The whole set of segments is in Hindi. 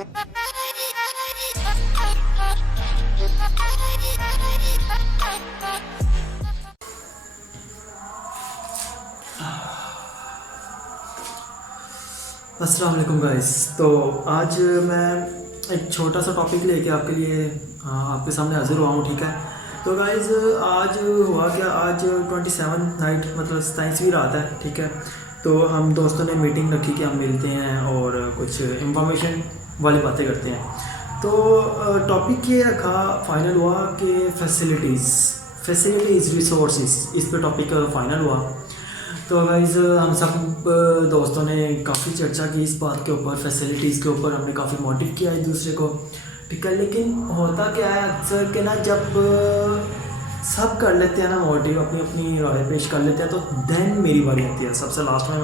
अस्सलाम वालेकुम गाइस। तो आज मैं एक छोटा सा टॉपिक लेके आपके लिए आपके सामने हाजिर हुआ हूँ। ठीक है, तो गाइस आज हुआ क्या, आज 27 नाइट मतलब 27वीं रात है। ठीक है, तो हम दोस्तों ने मीटिंग रखी कि हम मिलते हैं और कुछ इंफॉर्मेशन वाली बातें करते हैं। तो टॉपिक ये रखा, फाइनल हुआ कि फैसिलिटीज़ रिसोर्सेज, इस पे टॉपिक फाइनल हुआ। तो गाइज़ हम सब दोस्तों ने काफ़ी चर्चा की इस बात के ऊपर, फैसिलिटीज़ के ऊपर हमने काफ़ी मोटिव किया एक दूसरे को। ठीक है, लेकिन होता क्या है अक्सर के ना, जब सब कर लेते हैं ना मोटिव, अपनी अपनी राय पेश कर लेते हैं, तो देन मेरी बारी आती है सबसे लास्ट में।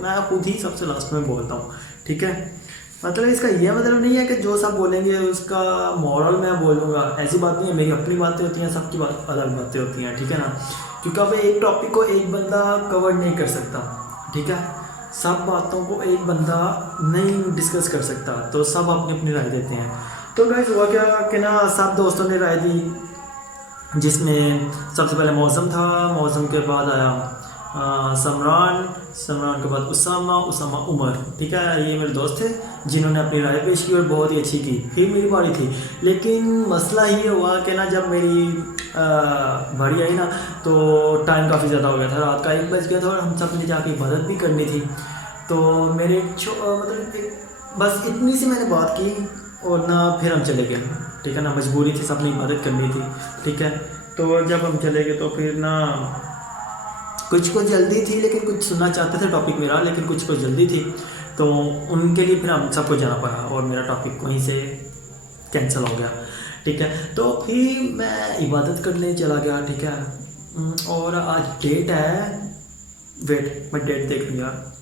मैं खुद ही सबसे लास्ट में बोलता हूँ। ठीक है, मतलब इसका ये मतलब नहीं है कि जो सब बोलेंगे उसका मॉरल मैं बोलूँगा, ऐसी बात नहीं है। मेरी अपनी बातें होती हैं, सबकी बात अलग बातें होती हैं। ठीक है ना, क्योंकि अब एक टॉपिक को एक बंदा कवर नहीं कर सकता। ठीक है, सब बातों को एक बंदा नहीं डिस्कस कर सकता, तो सब अपनी अपनी राय देते हैं। तो गाइस हुआ क्या कि ना, सब दोस्तों ने राय दी, जिसमें सबसे पहले मौसम था, मौसम के बाद आया समरान के बाद उसामा उमर। ठीक है, ये मेरे दोस्त थे जिन्होंने अपनी राय पेश की और बहुत ही अच्छी की। फिर मेरी बारी थी, लेकिन मसला ये हुआ कि ना, जब मेरी बारी आई ना, तो टाइम काफ़ी ज़्यादा हो गया था, रात का 1 बज गया था और हम सब ने जाके इबादत भी करनी थी। तो मेरे बस इतनी सी मैंने बात की और ना फिर हम चले गए। ठीक है ना, मजबूरी थी, सबने इबादत करनी थी। ठीक है, तो जब हम चले गए तो फिर ना कुछ को जल्दी थी, लेकिन कुछ सुनना चाहते थे टॉपिक मेरा, लेकिन कुछ को जल्दी थी, तो उनके लिए फिर हम सबको जाना पड़ा और मेरा टॉपिक वहीं से कैंसिल हो गया। ठीक है, तो फिर मैं इबादत करने चला गया। ठीक है, और आज डेट है, वेट मैं डेट देख लूँ यार,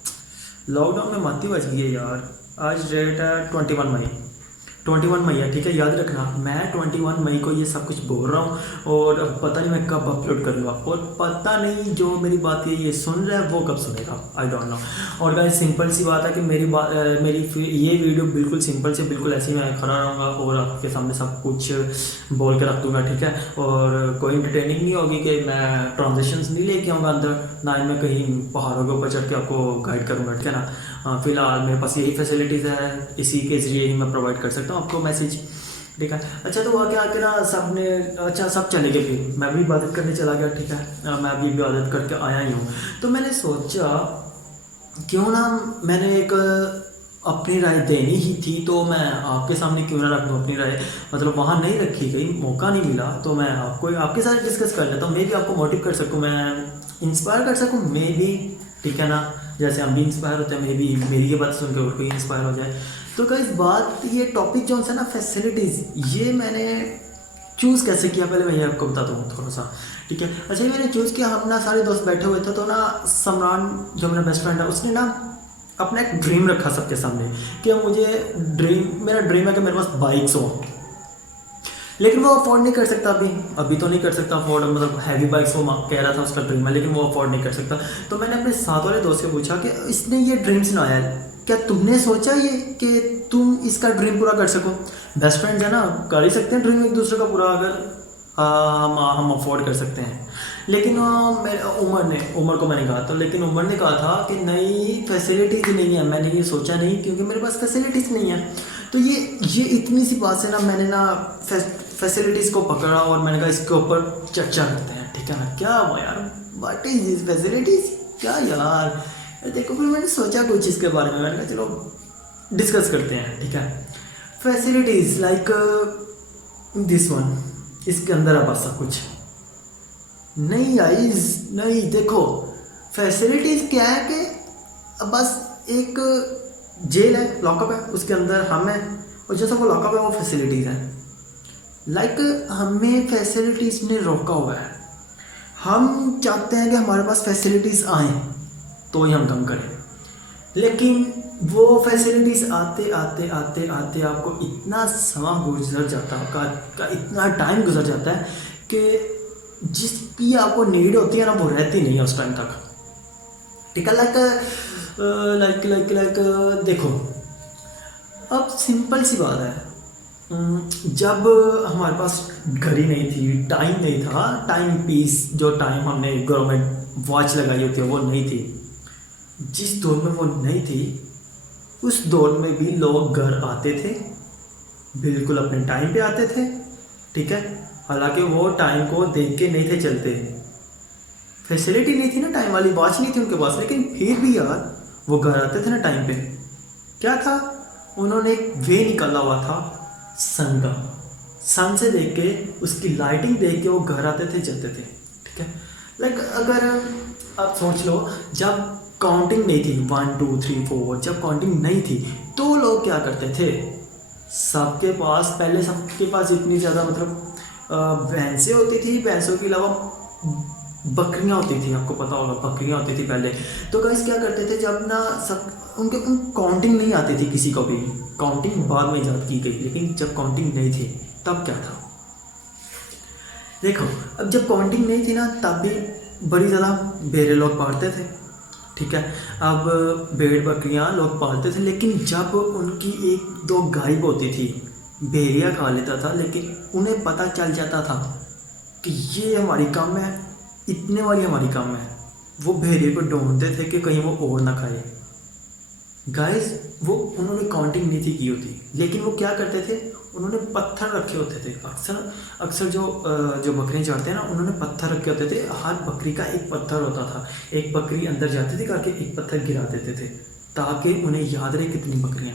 लॉकडाउन में माती बच गई है यार। आज डेट है 21 मई है। ठीक है, याद रखना, मैं 21 मई को ये सब कुछ बोल रहा हूँ और पता नहीं मैं कब अपलोड करूँगा, और पता नहीं जो मेरी बात ये सुन रहा है वो कब सुनेगा, आई डोंट नो। और गाइस सिंपल सी बात है कि मेरी ये वीडियो बिल्कुल सिंपल से बिल्कुल ऐसे ही मैं खड़ा रहूँगा और आपके सामने सब कुछ बोल के रख दूँगा। ठीक है, और कोई इंटरटेनिंग नहीं होगी कि मैं ट्रांजेक्शन्स नहीं लेके आऊँगा अंदर, ना ही मैं कहीं पहाड़ों के ऊपर चढ़ के आपको गाइड करूँगा। ठीक है ना, फ़िलहाल मेरे पास यही फैसिलिटीज़ है, इसी के ज़रिए ही मैं प्रोवाइड कर सकता हूँ आपको मैसेज। ठीक है, अच्छा तो वहाँ के आके ना सब ने, अच्छा सब चले गए, फिर मैं भी इबादत करने चला गया। ठीक है, मैं भी इबादत करके आया ही हूँ। तो मैंने सोचा क्यों ना मैंने एक अपनी राय देनी ही थी, तो मैं आपके सामने क्यों ना रख दूँ अपनी राय, मतलब वहाँ नहीं रखी गई, मौका नहीं मिला, तो मैं आपके साथ डिस्कस कर लेता हूँ। मैं भी आपको मोटिव कर सकूँ, मैं इंस्पायर कर सकूँ, मे भी। ठीक है ना, जैसे हम भी इंस्पायर होते हैं, मे भी मेरी ये बात सुन के और कोई इंस्पायर हो जाए। तो गाइस बात, ये टॉपिक जो है ना फैसिलिटीज़, ये मैंने चूज़ कैसे किया पहले मैं ये आपको बताता हूँ थोड़ा सा। ठीक है, अच्छा ये मैंने चूज़ किया, हम ना सारे दोस्त बैठे हुए थे, तो ना समरान जो मेरा बेस्ट फ्रेंड है, उसने ना अपना एक ड्रीम रखा सबके सामने कि मेरा ड्रीम है कि मेरे पास बाइक्स हो, लेकिन वो अफोर्ड नहीं कर सकता। अभी तो नहीं कर सकता अफोर्ड, मतलब हैवी बाइक्स वो कह रहा था उसका ड्रीम है, लेकिन वो अफोर्ड नहीं कर सकता। तो मैंने अपने साथ वाले दोस्त से पूछा कि इसने ये ड्रीम सुनाया है, क्या तुमने सोचा ये कि तुम इसका ड्रीम पूरा कर सको? बेस्ट फ्रेंड्स है ना, कर ही सकते हैं ड्रीम एक दूसरे का पूरा, अगर हम अफोर्ड कर सकते हैं। लेकिन उमर को मैंने कहा था, लेकिन उमर ने कहा था कि नहीं फैसिलिटीज़ नहीं है। मैंने ये सोचा नहीं क्योंकि मेरे पास फैसिलिटीज़ नहीं है। तो ये इतनी सी बात से ना मैंने ना फैसिलिटीज़ को पकड़ा और मैंने कहा इसके ऊपर चर्चा करते हैं। ठीक है ना, क्या हुआ यार, व्हाट इज दिस फैसिलिटीज़, क्या यार देखो। फिर मैंने सोचा कुछ इसके बारे में, मैंने कहा चलो डिस्कस करते हैं। ठीक है, फैसिलिटीज़ लाइक दिस वन, इसके अंदर अब सब कुछ नहीं गाइस, नहीं देखो, फैसिलिटीज़ क्या है कि बस एक जेल है, लॉकअप है, उसके अंदर हम हैं, और जैसा वो लॉकअप है वो फैसिलिटीज़ है। लाइक हमें फैसिलिटीज़ ने रोका हुआ है, हम चाहते हैं कि हमारे पास फैसिलिटीज़ आएँ तो ही हम काम करें, लेकिन वो फैसिलिटीज़ आते आते आते आते आपको इतना समय गुजर जाता है, आपका इतना टाइम गुजर जाता है कि जिसकी आपको नीड होती है ना वो रहती नहीं है उस टाइम तक। ठीक है, लाइक देखो अब सिंपल सी बात है, जब हमारे पास घड़ी नहीं थी, टाइम नहीं था, टाइम पीस जो टाइम हमने गवर्नमेंट वॉच लगाई होती है वो नहीं थी, जिस दौर में वो नहीं थी उस दौर में भी लोग घर आते थे, बिल्कुल अपने टाइम पे आते थे, ठीक है। हालांकि वो टाइम को देख के नहीं थे चलते, फैसिलिटी नहीं थी ना, टाइम वाली वॉच नहीं थी उनके पास, लेकिन फिर भी यार वो घर आते थे ना टाइम पे। क्या था, उन्होंने एक वे निकाला हुआ था सन का, सन से देख के उसकी लाइटिंग देख के वो घर आते थे चलते थे, ठीक है। लाइक अगर आप सोच लो, जब काउंटिंग नहीं थी 1 2 3 4, जब काउंटिंग नहीं थी तो लोग क्या करते थे, सबके पास पहले सबके पास इतनी ज़्यादा मतलब भैंसें होती थी, भैंसों के अलावा बकरियां होती थी, आपको पता होगा बकरियां होती थी पहले। तो गाइस क्या करते थे, जब ना सब उनके काउंटिंग नहीं आती थी किसी को भी, काउंटिंग बाद में ईजाद की गई, लेकिन जब काउंटिंग नहीं थी तब क्या था, देखो अब जब काउंटिंग नहीं थी ना तब भी बड़ी ज़्यादा भेड़े लोग पालते थे, ठीक है। अब भेड़ बकरियां लोग पालते थे, लेकिन जब उनकी एक दो गायब होती थी, भेड़िया खा लेता था, लेकिन उन्हें पता चल जाता था कि ये हमारी कम है, इतने वाली हमारी कम है, वो भेड़िए को ढूंढते थे कि कहीं वो और ना खाए। गाइस वो उन्होंने काउंटिंग नहीं थी की होती, लेकिन वो क्या करते थे, उन्होंने पत्थर रखे होते थे, अक्सर अक्सर जो बकरियां चढ़ते हैं ना, उन्होंने पत्थर रखे होते थे, हर बकरी का एक पत्थर होता था, एक बकरी अंदर जाती थी करके एक पत्थर गिरा देते थे ताकि उन्हें याद रहे कितनी बकरियां।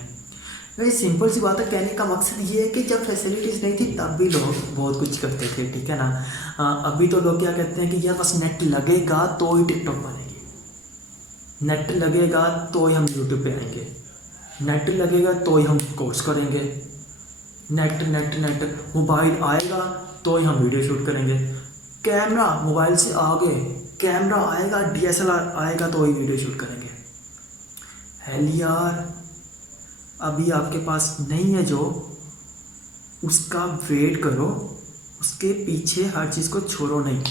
वैसे सिंपल सी बात है, कहने का मकसद ये है कि जब फैसिलिटीज़ नहीं थी तब भी लोग बहुत कुछ करते थे, ठीक है ना। अभी तो लोग क्या कहते हैं कि यार बस नेट लगेगा तो ही टिकटॉक बनेगी, नेट लगेगा तो ही हम यूट्यूब पे आएंगे, नेट लगेगा तो ही हम कोर्स करेंगे, नेट नेट नेट मोबाइल आएगा तो ही हम वीडियो शूट करेंगे, कैमरा मोबाइल से आगे, कैमरा आएगा DSLR आएगा तो ही वीडियो शूट करेंगे। हेल यार, अभी आपके पास नहीं है जो, उसका वेट करो, उसके पीछे हर चीज़ को छोड़ो नहीं।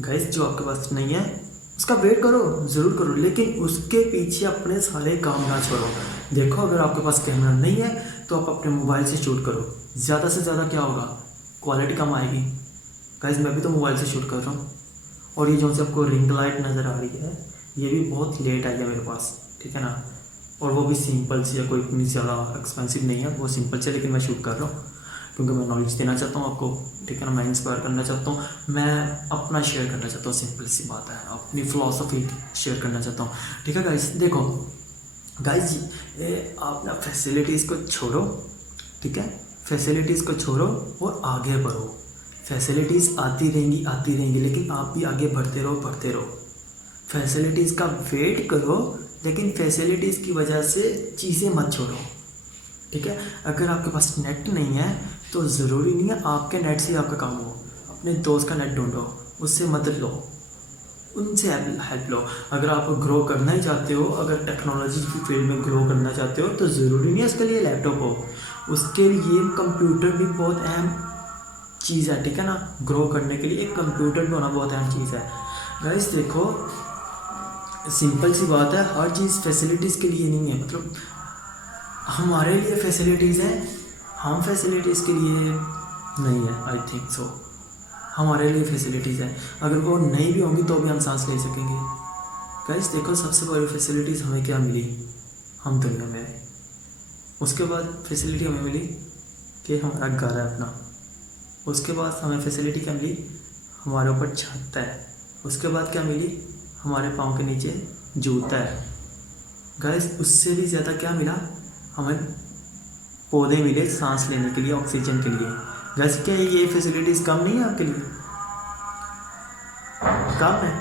गाइस जो आपके पास नहीं है उसका वेट करो, ज़रूर करो, लेकिन उसके पीछे अपने सारे काम ना छोड़ो। देखो अगर आपके पास कैमरा नहीं है तो आप अपने मोबाइल से शूट करो, ज़्यादा से ज़्यादा क्या होगा, क्वालिटी कम आएगी। गाइस मैं भी तो मोबाइल से शूट कर रहा हूँ, और ये जो से आपको रिंग लाइट नज़र आ रही है ये भी बहुत लेट आई है मेरे पास, ठीक है ना, और वो भी सिंपल सी है, कोई इतनी ज़्यादा एक्सपेंसिव नहीं है, वो सिंपल से, लेकिन मैं शूट कर रहा हूँ क्योंकि मैं नॉलेज देना चाहता हूँ आपको, ठीक है ना, मैं इंस्पायर करना चाहता हूँ, मैं अपना शेयर करना चाहता हूँ, सिंपल सी बात है, अपनी फ़िलासफ़ी शेयर करना चाहता हूँ, ठीक है गाइस। देखो गाइस आप ना फैसिलिटीज़ को छोड़ो, ठीक है, फैसिलिटीज़ को छोड़ो और आगे बढ़ो। फैसिलिटीज़ आती रहेंगी, लेकिन आप भी आगे बढ़ते रहो। फैसिलिटीज़ का वेट करो, लेकिन फैसिलिटीज़ की वजह से चीज़ें मत छोड़ो, ठीक है। अगर आपके पास नेट नहीं है तो ज़रूरी नहीं है आपके नेट से आपका काम हो, अपने दोस्त का नेट ढूंढो, उससे मदद लो, उनसे हेल्प लो। अगर आप ग्रो करना ही चाहते हो, अगर टेक्नोलॉजी की फील्ड में ग्रो करना चाहते हो तो ज़रूरी नहीं है उसके लिए लैपटॉप हो, उसके लिए कंप्यूटर भी बहुत अहम चीज़ है, ठीक है ना। ग्रो करने के लिए एक कंप्यूटर भी होना बहुत अहम चीज़ है। गाइस देखो सिंपल सी बात है, हर चीज़ फैसिलिटीज़ के लिए नहीं है, मतलब हमारे लिए फैसिलिटीज़ हैं, हम फैसिलिटीज़ के लिए नहीं है, आई थिंक सो। हमारे लिए फैसिलिटीज़ हैं, अगर वो नहीं भी होंगी तो भी हम सांस ले सकेंगे। गाइस देखो सबसे बड़ी फैसिलिटीज़ हमें क्या मिली, हम दुनिया में आए, उसके बाद फैसिलिटी हमें मिली कि हमारा घर है अपना, उसके बाद हमें फैसिलिटी क्या मिली, हमारे ऊपर छत है, उसके बाद क्या मिली, हमारे पाँव के नीचे जूता है। गाइस उससे भी ज़्यादा क्या मिला, हमें पौधे मिले सांस लेने के लिए, ऑक्सीजन के लिए। गाइस क्या ये फैसिलिटीज़ कम नहीं है आपके लिए, कम है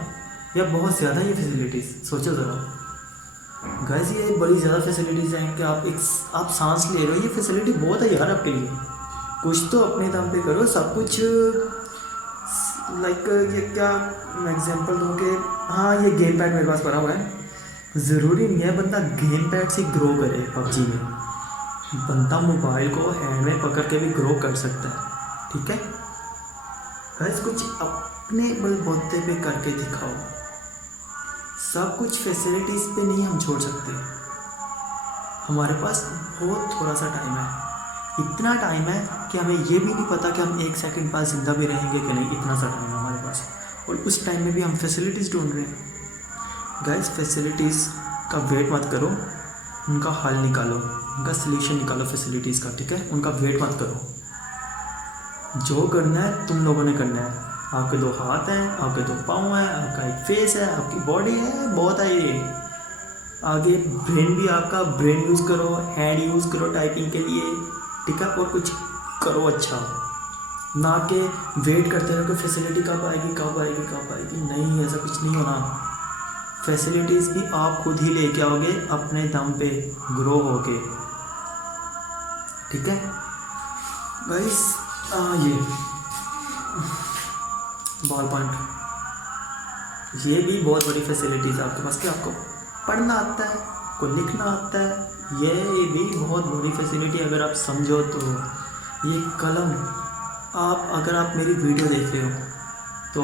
या बहुत ज़्यादा ये फैसिलिटीज़, सोचो ज़रा। गाइस ये बड़ी ज़्यादा फैसिलिटीज़ हैं कि आप सांस ले रहे हो, ये फैसिलिटी बहुत है यार आपके लिए, कुछ तो अपने दम पे करो। सब कुछ लाइक ये क्या मैं एग्जांपल दूँ कि हाँ ये गेम पैड मेरे पास पड़ा हुआ है, ज़रूरी नहीं है बंदा गेम पैड से ग्रो करे पबजी में, बंदा मोबाइल को हैंड में पकड़ के भी ग्रो कर सकता है, ठीक है। गाइस कुछ अपने बलबूते पे करके दिखाओ, सब कुछ फैसिलिटीज़ पे नहीं हम छोड़ सकते। हमारे पास बहुत थोड़ा सा टाइम है। इतना टाइम है कि हमें ये भी नहीं पता कि हम 1 सेकंड बाद ज़िंदा भी रहेंगे कि नहीं। इतना सा टाइम है हमारे पास, और उस टाइम में भी हम फैसिलिटीज़ ढूंढ रहे हैं। गाइस, फैसिलिटीज़ का वेट मत करो, उनका हल निकालो, उनका सलूशन निकालो फैसिलिटीज़ का, ठीक है। उनका वेट मत करो। जो करना है तुम लोगों ने करना है। आपके 2 हाथ हैं, आपके 2 पाँव हैं, आपका एक फेस है, आपकी बॉडी है, बहुत है ये। आगे ब्रेन भी आपका, ब्रेन यूज़ करो, हैंड यूज़ करो टाइपिंग के लिए, ठीक है। और कुछ करो अच्छा, ना कि वेट करते रहो कि फैसिलिटी कब आएगी कब आएगी कब आएगी। नहीं, ऐसा कुछ नहीं होना। फैसिलिटीज़ भी आप खुद ही लेके आओगे अपने दम पे, ग्रो होके, ठीक है गाइस। ये बॉल पॉइंट, ये भी बहुत बड़ी फैसिलिटीज़ है आपके पास कि आपको पढ़ना आता है, को लिखना आता है। ये भी बहुत बड़ी फैसिलिटी अगर आप समझो तो। ये कलम, आप अगर आप मेरी वीडियो देख रहे हो तो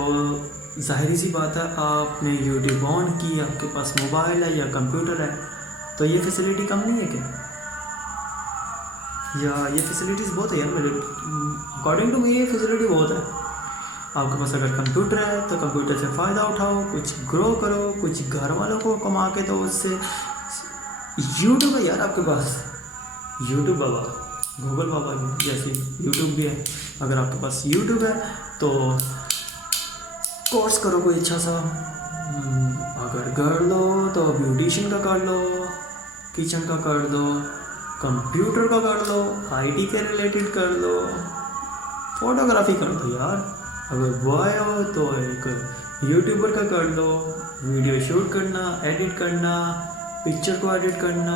जाहिर सी बात है आपने यूट्यूब ऑन की, आपके पास मोबाइल है या कंप्यूटर है, तो ये फैसिलिटी कम नहीं है क्या? या ये फैसिलिटीज़ बहुत है यार मेरे अकॉर्डिंग टू मी। ये फैसिलिटी बहुत है। आपके पास अगर कंप्यूटर है तो कंप्यूटर से फ़ायदा उठाओ, कुछ ग्रो करो, कुछ घर वालों को कमा के दो उससे। यूट्यूब है यार आपके पास, यूट्यूब बाबा, गूगल बाबा जैसे यूट्यूब भी है। अगर आपके पास यूट्यूब है तो कोर्स करो कोई अच्छा सा। अगर कर लो तो ब्यूटिशियन का कर लो, किचन का कर दो, कंप्यूटर का कर लो, आईटी के रिलेटेड कर लो, फोटोग्राफी कर दो यार। अगर बॉय हो तो एक यूट्यूबर का कर लो, वीडियो शूट करना, एडिट करना, पिक्चर को एडिट करना,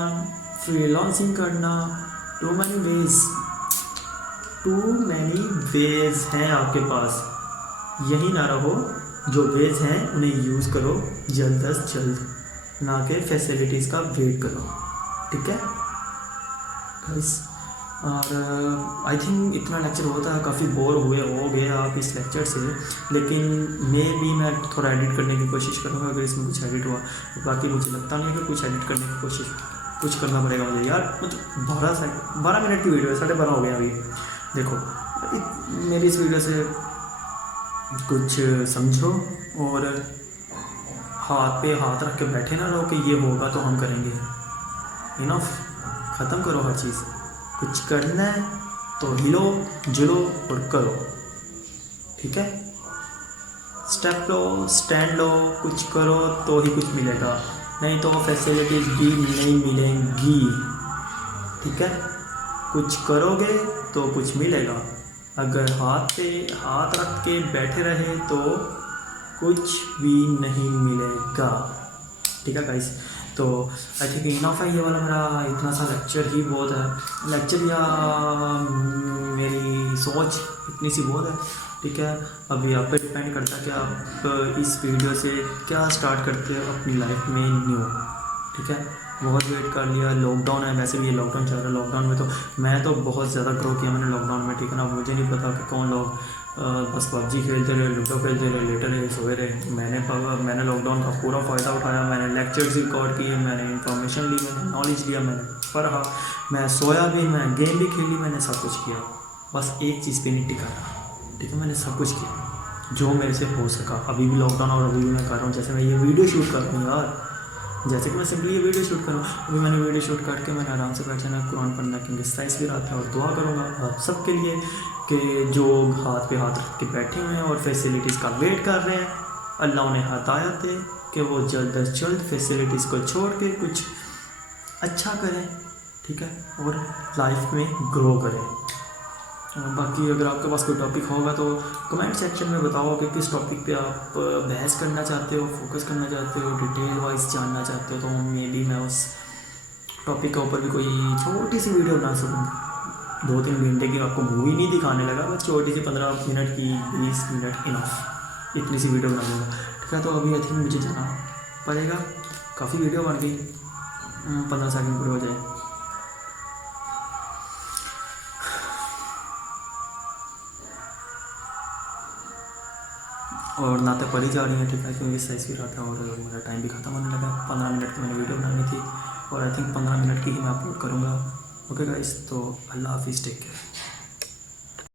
फ्रीलांसिंग करना। टू मैनी वेज हैं आपके पास। यही ना रहो, जो वेज हैं उन्हें यूज़ करो जल्द अज जल्द, ना कि फैसिलिटीज़ का वेट करो, ठीक है गाइस। और आई थिंक इतना लेक्चर होता है, काफ़ी बोर हो गए आप इस लेक्चर से, लेकिन मैं थोड़ा एडिट करने की कोशिश करूँगा अगर इसमें कुछ एडिट हुआ। बाकी मुझे लगता नहीं है कि कुछ एडिट करने की कोशिश कुछ करना पड़ेगा मुझे यार। मतलब 12 मिनट की वीडियो है, 12:30 हो गया अभी। देखो मेरी इस वीडियो से कुछ समझो और हाथ पे हाथ रख के बैठे ना रहो कि ये होगा तो हम करेंगे। इनफ, ख़त्म करो हर चीज़। कुछ करना है तो हिलो जुलो और करो, ठीक है। स्टेप लो, स्टैंड लो, कुछ करो तो ही कुछ मिलेगा, नहीं तो फैसिलिटीज़ भी नहीं मिलेंगी, ठीक है। कुछ करोगे तो कुछ मिलेगा। अगर हाथ पे हाथ रख के बैठे रहे तो कुछ भी नहीं मिलेगा, ठीक है गाइस। तो आई थिंक इनफ है ये वाला मेरा, इतना सा लेक्चर ही बहुत है। लेक्चर या मेरी सोच इतनी सी बहुत है, ठीक है। अभी आप पे डिपेंड करता है कि आप इस वीडियो से क्या स्टार्ट करते हो अपनी लाइफ में न्यू, ठीक है। बहुत वेट कर लिया, लॉकडाउन है, वैसे भी ये लॉकडाउन चल रहा है। लॉकडाउन में तो मैं तो बहुत ज़्यादा ग्रो किया मैंने लॉकडाउन में, ठीक है ना। मुझे नहीं पता कि कौन लोग बस पबजी खेलते रहे, लूडो खेलते रहे, लेटे रहे, सोए रहे। मैंने लॉकडाउन का पूरा फ़ायदा उठाया। मैंने लेक्चर्स रिकॉर्ड किए, मैंने इन्फॉर्मेशन ली, मैंने नॉलेज लिया, मैंने पढ़ा, मैं सोया भी, मैं गेम भी खेली, मैंने सब कुछ किया। बस एक चीज़ पे नहीं टिका, ठीक है। मैंने सब कुछ किया जो मेरे से हो सका। अभी भी लॉकडाउन और अभी भी मैं कर रहा हूँ। जैसे मैं ये वीडियो शूट कर रहा हूँ यार, जैसे कि मैं सिंपली ये वीडियो शूट करूँ, अभी मैंने वीडियो शूट करके मैंने आराम से बैठना है, कुरान पढ़ना, क्योंकि साइंस भी रहा था। और दुआ करूँगा आप सबके लिए कि जो हाथ पे हाथ रख के बैठे हुए हैं और फैसिलिटीज़ का वेट कर रहे हैं, अल्लाह उन्हें हदायत दे कि वो जल्द अज जल्द फैसिलिटीज़ को छोड़ के कुछ अच्छा करें, ठीक है, और लाइफ में ग्रो करें। बाकी अगर आपके पास कोई टॉपिक होगा तो कमेंट सेक्शन में बताओ कि किस टॉपिक पे आप बहस करना चाहते हो, फोकस करना चाहते हो, डिटेल वाइज जानना चाहते हो, तो मे बी मैं उस टॉपिक के ऊपर भी कोई छोटी सी वीडियो बना सकूँ। 2-3 घंटे की आपको मूवी नहीं दिखाने लगा, बस छोटी सी 15 मिनट की, 20 मिनट इनफ, इतनी सी वीडियो बना दूँगा, ठीक है। तो अभी आई थिंक मुझे जाना पड़ेगा, काफ़ी वीडियो बन गई, 15 सेकंड पूरे हो जाए। और नाते पढ़ी जा रही हैं, ठीक है, क्योंकि साइज भी रहा था और मेरा टाइम भी ख़त्म होने लगा। 15 मिनट की मैंने वीडियो बनानी थी और आई थिंक 15 मिनट की ही मैं अपलोड करूँगा। ओके गाइस, तो अल्लाह हाफिज़, टेक केयर।